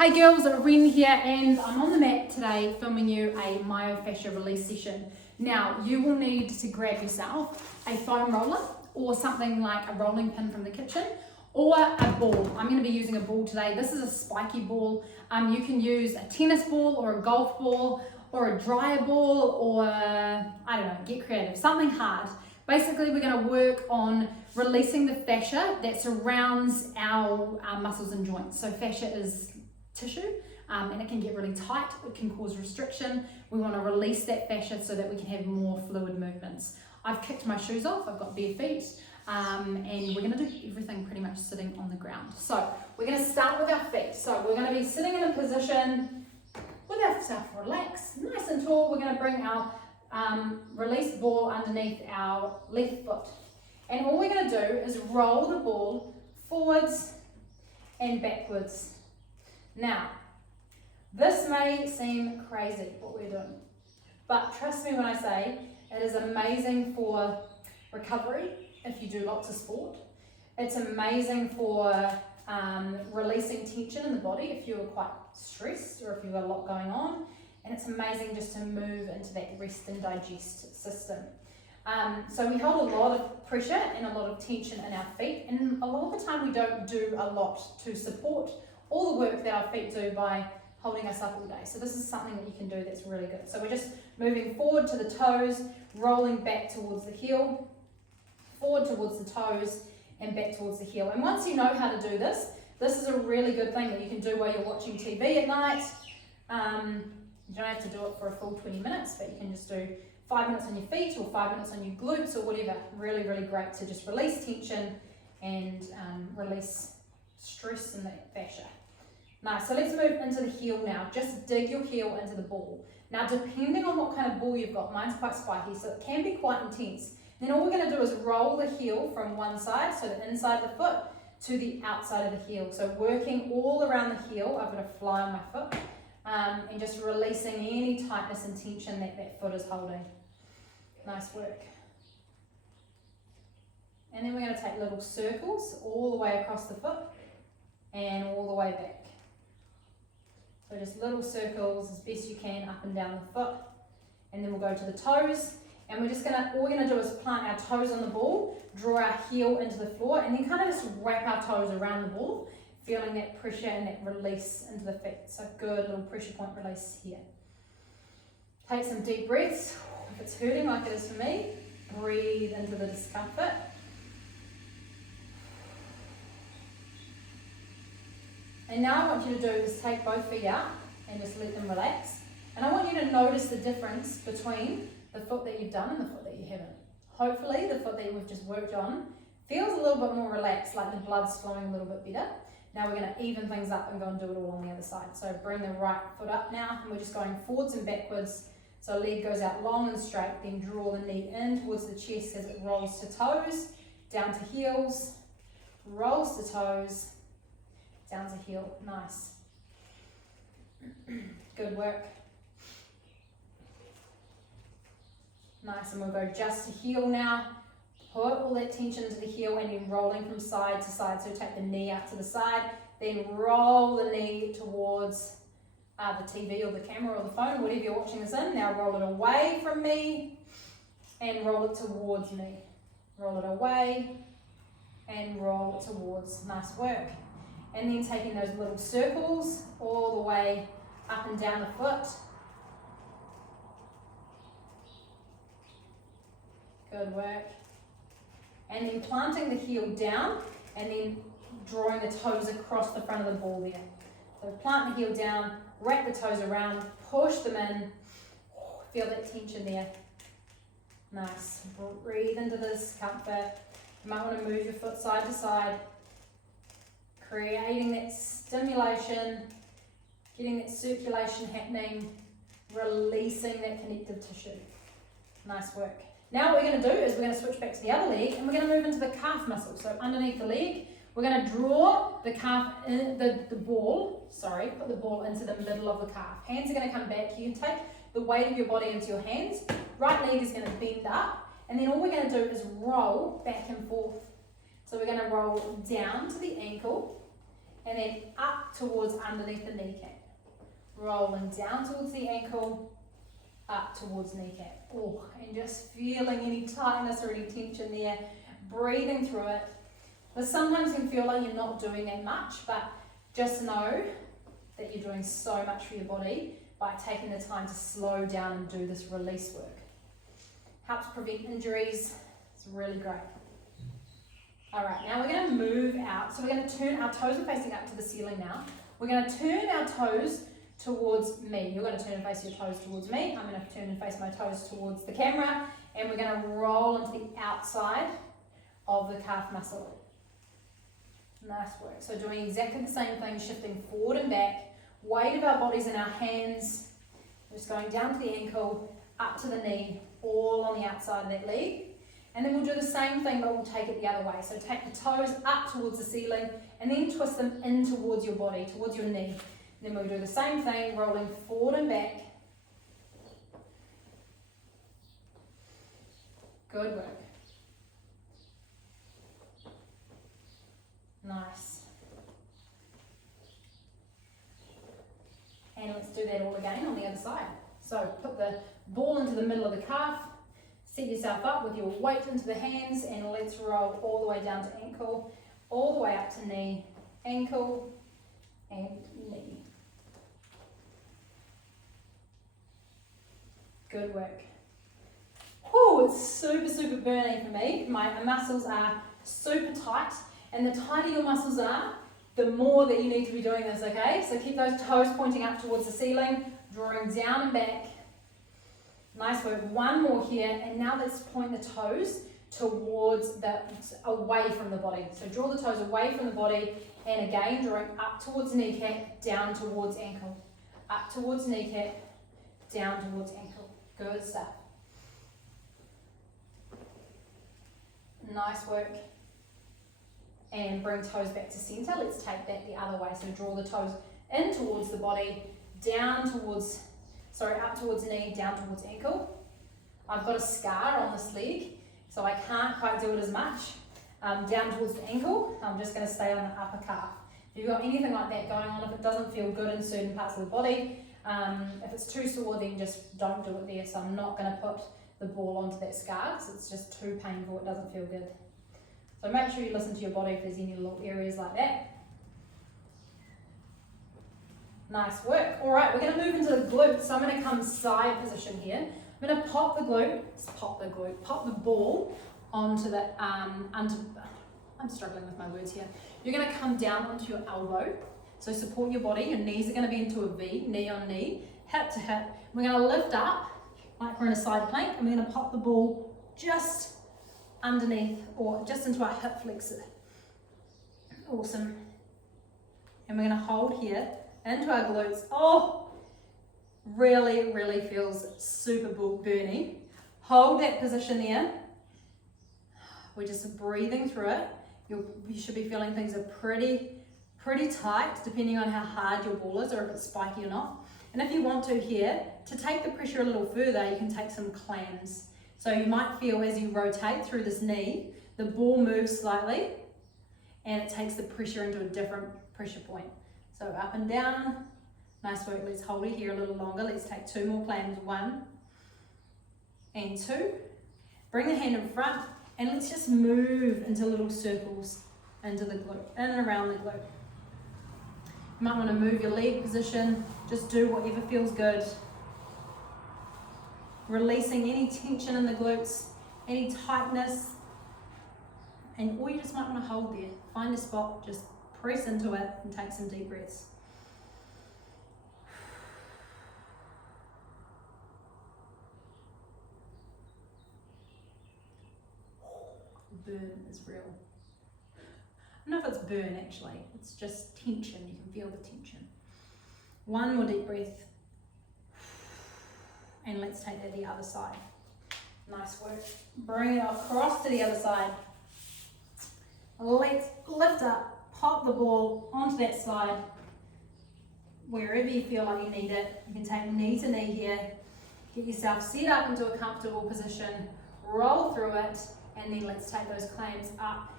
Hey girls, Ren here, and I'm on the mat today filming you a myofascial release session. Now, you will need to grab yourself a foam roller or something like a rolling pin from the kitchen or a ball. I'm going to be using a ball today. This is a spiky ball. You can use a tennis ball or a golf ball or a dryer ball or, I don't know, get creative, something hard. Basically, we're going to work on releasing the fascia that surrounds our muscles and joints. So fascia is tissue and it can get really tight, it can cause restriction. We want to release that fascia so that we can have more fluid movements. I've kicked my shoes off, I've got bare feet, and we're going to do everything pretty much sitting on the ground. So we're going to start with our feet. So we're going to be sitting in a position with ourselves relaxed, nice and tall. We're going to bring our released ball underneath our left foot. And all we're going to do is roll the ball forwards and backwards. Now, this may seem crazy what we're doing, but trust me when I say it is amazing for recovery if you do lots of sport. It's amazing for releasing tension in the body if you are quite stressed or if you've got a lot going on. And it's amazing just to move into that rest and digest system. So we hold a lot of pressure and a lot of tension in our feet, and a lot of the time we don't do a lot to support all the work that our feet do by holding us up all day. So this is something that you can do that's really good. So we're just moving forward to the toes, rolling back towards the heel, forward towards the toes and back towards the heel. And once you know how to do this, this is a really good thing that you can do while you're watching TV at night. You don't have to do it for a full 20 minutes, but you can just do 5 minutes on your feet or 5 minutes on your glutes or whatever. Really, really great to just release tension and release stress in that fascia. Nice, so let's move into the heel now. Just dig your heel into the ball. Now, depending on what kind of ball you've got, mine's quite spiky, so it can be quite intense. Then all we're going to do is roll the heel from one side, so the inside of the foot, to the outside of the heel. So working all around the heel, I've got a fly on my foot, and just releasing any tightness and tension that that foot is holding. Nice work. And then we're going to take little circles all the way across the foot and all the way back. So just little circles as best you can up and down the foot. And then we'll go to the toes. And all we're going to do is plant our toes on the ball, draw our heel into the floor, and then kind of just wrap our toes around the ball, feeling that pressure and that release into the feet. So good little pressure point release here. Take some deep breaths. If it's hurting like it is for me, breathe into the discomfort. And now I want you to do is take both feet out and just let them relax. And I want you to notice the difference between the foot that you've done and the foot that you haven't. Hopefully the foot that we've just worked on feels a little bit more relaxed, like the blood's flowing a little bit better. Now we're going to even things up and go and do it all on the other side. So bring the right foot up now, and we're just going forwards and backwards. So leg goes out long and straight, then draw the knee in towards the chest as it rolls to toes, down to heels, rolls to toes, down to heel. Nice. Good work. Nice, and we'll go just to heel now. Put all that tension into the heel and then rolling from side to side. So take the knee out to the side, then roll the knee towards the TV or the camera or the phone, whatever you're watching this in. Now roll it away from me and roll it towards me. Roll it away and roll it towards. Nice work. And then taking those little circles all the way up and down the foot. Good work. And then planting the heel down and then drawing the toes across the front of the ball there. So plant the heel down, wrap the toes around, push them in. Feel that tension there. Nice. Breathe into the discomfort. You might want to move your foot side to side. Creating that stimulation, getting that circulation happening, releasing that connective tissue. Nice work. Now what we're going to do is we're going to switch back to the other leg and we're going to move into the calf muscle. So underneath the leg, we're going to draw the calf, put the ball into the middle of the calf. Hands are going to come back. You can take the weight of your body into your hands. Right leg is going to bend up, and then all we're going to do is roll back and forth. So we're going to roll down to the ankle and then up towards underneath the kneecap. Rolling down towards the ankle, up towards kneecap. Oh, and just feeling any tightness or any tension there, breathing through it. But sometimes you can feel like you're not doing it much, but just know that you're doing so much for your body by taking the time to slow down and do this release work. Helps prevent injuries. It's really great. All right, now we're going to move out. So we're going to turn, our toes are facing up to the ceiling now. We're going to turn our toes towards me. You're going to turn and face your toes towards me. I'm going to turn and face my toes towards the camera, and we're going to roll into the outside of the calf muscle. Nice work. So doing exactly the same thing, shifting forward and back. Weight of our bodies in our hands. Just going down to the ankle, up to the knee, all on the outside of that leg. And then we'll do the same thing, but we'll take it the other way. So take the toes up towards the ceiling, and then twist them in towards your body, towards your knee. Then we'll do the same thing, rolling forward and back. Good work. Nice. And let's do that all again on the other side. So put the ball into the middle of the calf, set yourself up with your weight into the hands, and let's roll all the way down to ankle, all the way up to knee, ankle, and knee. Good work. Whew, it's super, super burning for me. My muscles are super tight, and the tighter your muscles are, the more that you need to be doing this, okay? So keep those toes pointing up towards the ceiling, drawing down and back. Nice work. One more here, and now let's point the toes towards away from the body. So draw the toes away from the body, and again drawing up towards kneecap, down towards ankle. Up towards kneecap, down towards ankle. Good stuff. Nice work. And bring toes back to center. Let's take that the other way. So draw the toes in towards the body, down towards, up towards knee, down towards ankle. I've got a scar on this leg, so I can't quite do it as much. Down towards the ankle, I'm just going to stay on the upper calf. If you've got anything like that going on, if it doesn't feel good in certain parts of the body, if it's too sore, then just don't do it there. So I'm not going to put the ball onto that scar because it's just too painful, it doesn't feel good. So make sure you listen to your body if there's any little areas like that. Nice work. All right, we're going to move into the glute. So I'm going to come side position here. I'm going to pop the ball onto the, I'm struggling with my words here. You're going to come down onto your elbow. So support your body. Your knees are going to be into a V, knee on knee, hip to hip. We're going to lift up like we're in a side plank, and we're going to pop the ball just underneath or just into our hip flexor. Awesome. And we're going to hold here into our glutes. Oh, really, really feels super burny. Hold that position there. We're just breathing through it. You should be feeling things are pretty tight, depending on how hard your ball is or if it's spiky or not. And if you want to here, to take the pressure a little further, you can take some clams. So you might feel as you rotate through this knee, the ball moves slightly and it takes the pressure into a different pressure point. So up and down, nice work. Let's hold it here a little longer. Let's take 2 more clams, 1 and 2. Bring the hand in front and let's just move into little circles into the glute, in and around the glute. You might want to move your leg position, just do whatever feels good. Releasing any tension in the glutes, any tightness, or you just might want to hold there. Find a spot, just press into it and take some deep breaths. The burn is real. I don't know if it's burn actually, it's just tension. You can feel the tension. 1 more deep breath. And let's take that to the other side. Nice work. Bring it across to the other side. Let's lift up, pop the ball onto that side. Wherever you feel like you need it. You can take knee to knee here. Get yourself set up into a comfortable position. Roll through it. And then let's take those clams up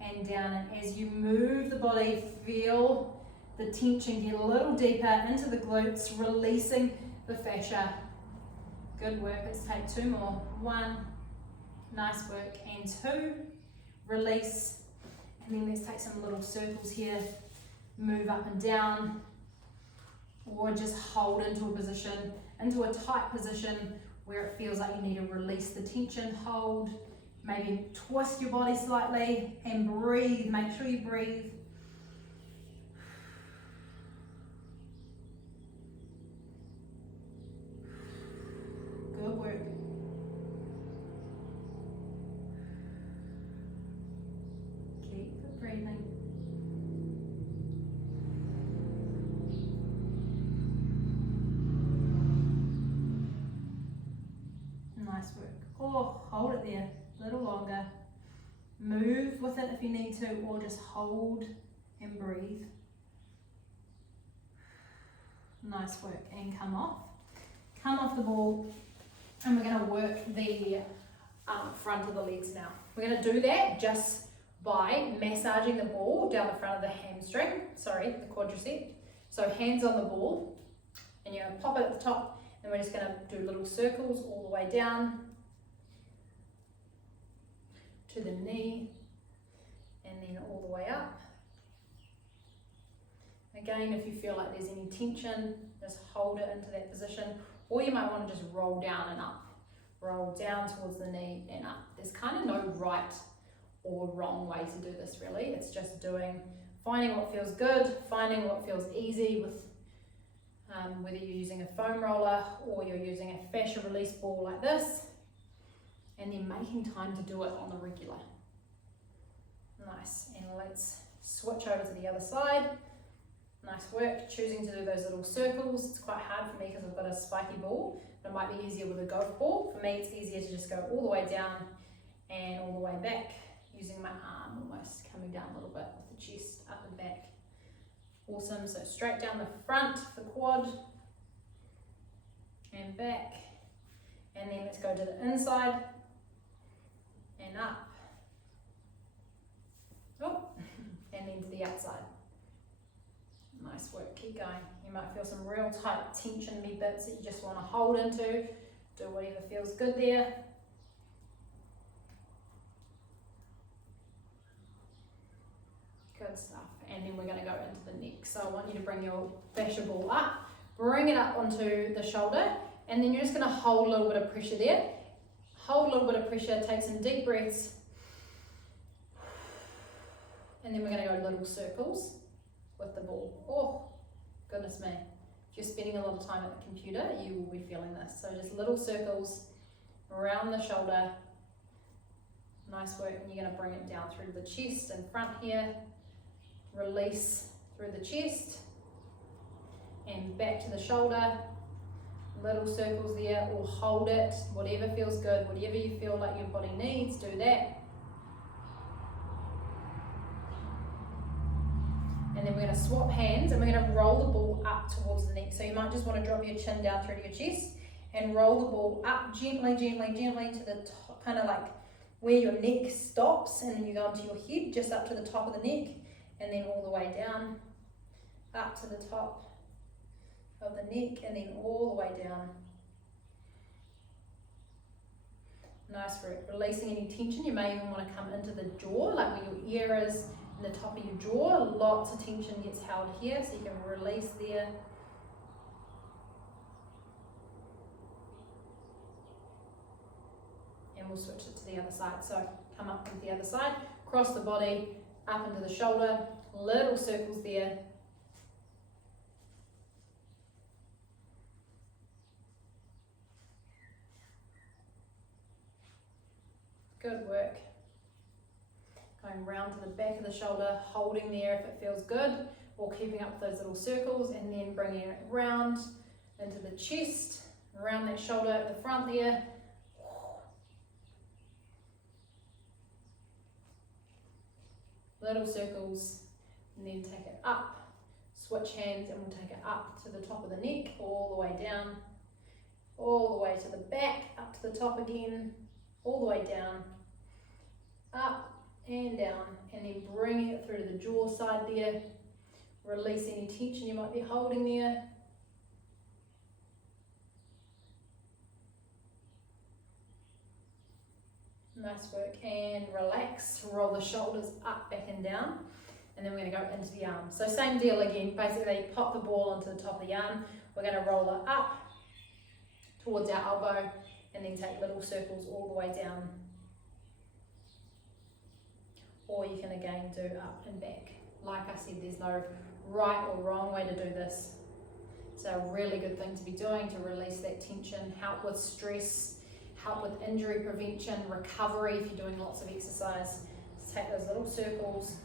and down. And as you move the body, feel the tension, get a little deeper into the glutes, releasing the fascia. Good work, let's take 2 more. 1, nice work, and 2, release. And then let's take some little circles here, move up and down, or just hold into a position, into a tight position where it feels like you need to release the tension. Hold, maybe twist your body slightly and breathe. Make sure you breathe. Good work. Keep breathing. Nice work. Oh, hold it there a little longer. Move with it if you need to, or just hold and breathe. Nice work, and come off. Come off the ball, and we're going to work the front of the legs now. We're going to do that just by massaging the ball down the front of the hamstring, the quadricep. So hands on the ball, and you're going to pop it at the top, and we're just going to do little circles all the way down to the knee, and then all the way up. Again, if you feel like there's any tension, just hold it into that position, or you might want to just roll down and up. Roll down towards the knee and up. There's kind of no right or wrong way to do this really. It's just finding what feels good, finding what feels easy with whether you're using a foam roller or you're using a fascia release ball like this, and then making time to do it on the regular. Nice, and let's switch over to the other side. Nice work, choosing to do those little circles. It's quite hard for me because I've got a spiky ball, but it might be easier with a golf ball. For me, it's easier to just go all the way down and all the way back, using my arm almost coming down a little bit with the chest up and back. Awesome, so straight down the front, the quad, and back, and then let's go to the inside, and up, and then to the outside. Nice work, keep going. You might feel some real tight tension bits that you just want to hold into. Do whatever feels good there. Good stuff. And then we're going to go into the neck. So I want you to bring your fascia ball up, bring it up onto the shoulder, and then you're just going to hold a little bit of pressure there. Hold a little bit of pressure, take some deep breaths, and then we're going to go little circles with the ball. Oh, goodness me. If you're spending a lot of time at the computer, you will be feeling this. So just little circles around the shoulder. Nice work. And you're going to bring it down through the chest and front here. Release through the chest and back to the shoulder. Little circles there, or hold it, whatever feels good, whatever you feel like your body needs, do that. And then we're going to swap hands, and we're going to roll the ball up towards the neck. So you might just want to drop your chin down through to your chest and roll the ball up gently, gently, gently to the top, kind of like where your neck stops, and then you go into your head, just up to the top of the neck, and then all the way down, up to the top of the neck, and then all the way down. Nice work. Releasing any tension. You may even want to come into the jaw, like where your ear is in the top of your jaw. Lots of tension gets held here, so you can release there. And we'll switch it to the other side. So come up into the other side, cross the body, up into the shoulder, little circles there. Good work. Going round to the back of the shoulder, holding there if it feels good, or keeping up those little circles, and then bringing it round into the chest, around that shoulder at the front there. Little circles, and then take it up. Switch hands, and we'll take it up to the top of the neck, all the way down, all the way to the back, up to the top again, all the way down, up and down, and then bringing it through to the jaw side there, Release any tension you might be holding there. Nice work, and relax, roll the shoulders up, back and down, and then we're going to go into the arm. So same deal again, basically pop the ball onto the top of the arm, we're going to roll it up towards our elbow, and then take little circles all the way down. Or you can again do up and back. Like I said, there's no right or wrong way to do this. It's a really good thing to be doing to release that tension, help with stress, help with injury prevention, recovery if you're doing lots of exercise. Just take those little circles.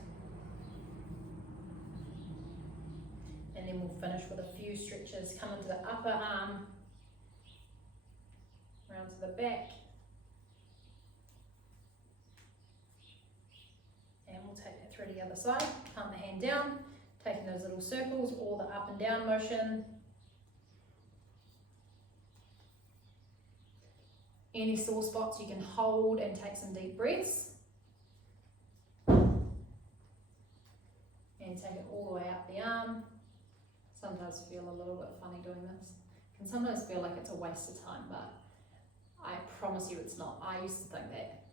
And then we'll finish with a few stretches. Come into the upper arm, round to the back. And we'll take that through to the other side. Palm the hand down, taking those little circles, or the up and down motion. Any sore spots you can hold and take some deep breaths. And take it all the way up the arm. Sometimes feel a little bit funny doing this. Can sometimes feel like it's a waste of time, but I promise you it's not. I used to think that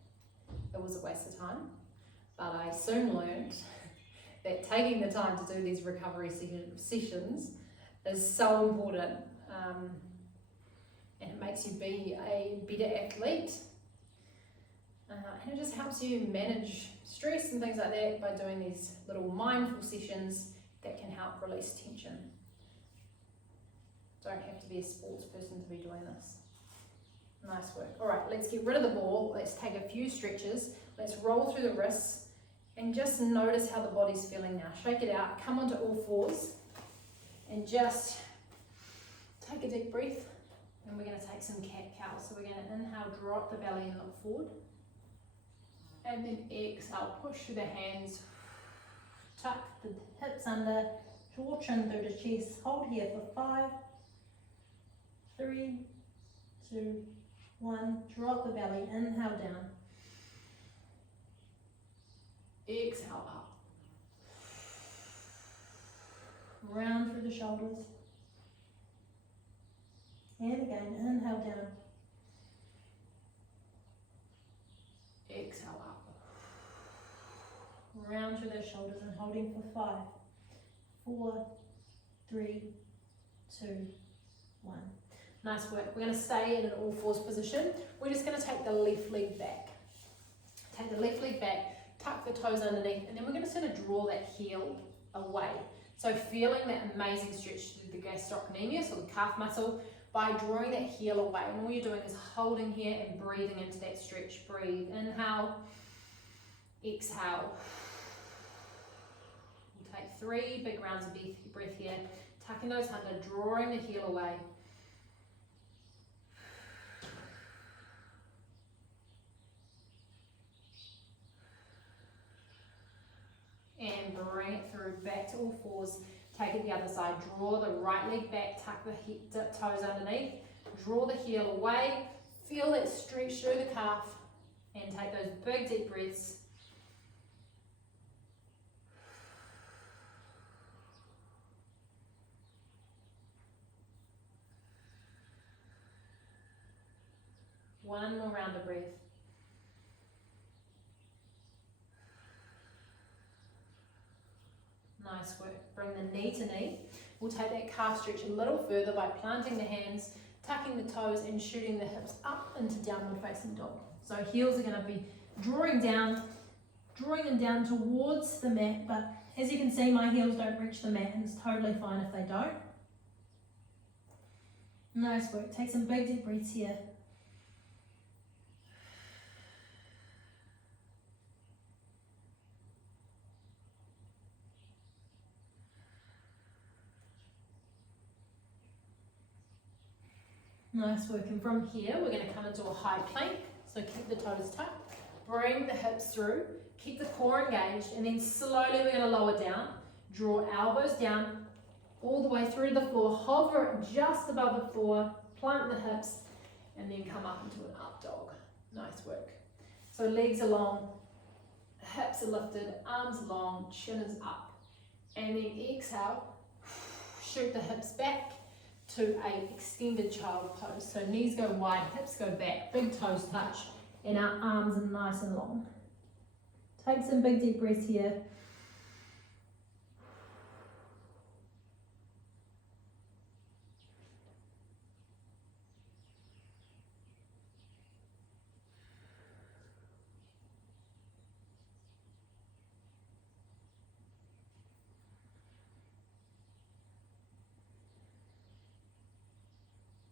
it was a waste of time, but I soon learned that taking the time to do these recovery sessions is so important. And it makes you be a better athlete, and it just helps you manage stress and things like that by doing these little mindful sessions that can help release tension. Don't have to be a sports person to be doing this. Nice work. All right, let's get rid of the ball. Let's take a few stretches. Let's roll through the wrists and just notice how the body's feeling now. Shake it out, come onto all fours, and just take a deep breath. And we're going to take some cat-cow. So we're going to inhale, drop the belly and look forward. And then exhale, push through the hands. Tuck the hips under, draw chin through the chest. Hold here for 5, 3, 2, 1. Drop the belly, inhale down. Exhale up. Round through the shoulders. And again, inhale down. Exhale up. Round through those shoulders and holding for 5, 4, 3, 2, 1. Nice work. We're going to stay in an all fours position. We're just going to take the left leg back. Take the left leg back, tuck the toes underneath, and then we're going to sort of draw that heel away. So feeling that amazing stretch through the gastrocnemius or the calf muscle, by drawing that heel away, and all you're doing is holding here and breathing into that stretch. Breathe, inhale, exhale. We'll take 3 big rounds of breath here, tucking those under, drawing the heel away. And bring it through, back to all fours. Take it the other side, draw the right leg back, tuck the toes underneath, draw the heel away, feel that stretch through the calf, and take those big deep breaths. One more round of breath. Nice work. Bring the knee to knee. We'll take that calf stretch a little further by planting the hands, tucking the toes and shooting the hips up into downward facing dog. So heels are going to be drawing them down towards the mat, but as you can see, my heels don't reach the mat, and it's totally fine if they don't. Nice work. Take some big deep breaths here. Nice work, and from here we're going to come into a high plank, so keep the toes tucked, bring the hips through, keep the core engaged, and then slowly we're going to lower down, draw elbows down all the way through the floor, hover it just above the floor, plant the hips, and then come up into an up dog. Nice work. So legs are long, hips are lifted, arms are long, chin is up, And then exhale, shoot the hips back to a extended child pose. So knees go wide, hips go back, big toes touch, and our arms are nice and long. Take some big deep breaths here.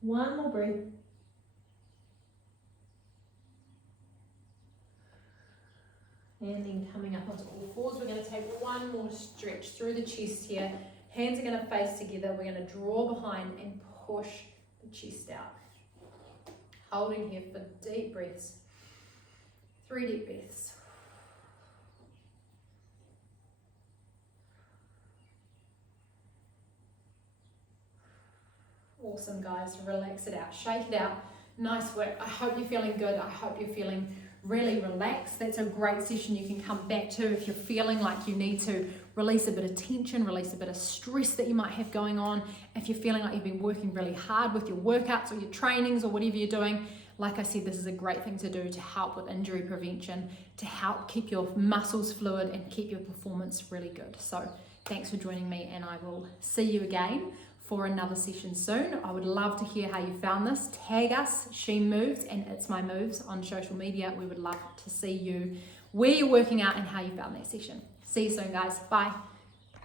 One more breath. And then coming up onto all fours, we're going to take one more stretch through the chest here. Hands are going to face together. We're going to draw behind and push the chest out. Holding here for deep breaths. 3 deep breaths. Awesome, guys. Relax it out, shake it out. Nice work. I hope you're feeling good. I hope you're feeling really relaxed. That's a great session you can come back to if you're feeling like you need to release a bit of tension, release a bit of stress that you might have going on. If you're feeling like you've been working really hard with your workouts or your trainings or whatever you're doing, like I said, this is a great thing to do to help with injury prevention, to help keep your muscles fluid and keep your performance really good. So thanks for joining me, and I will see you again for another session soon. I would love to hear how you found this. Tag us, She Moves and It's My Moves on social media. We would love to see you, where you're working out and how you found that session. See you soon, guys. Bye.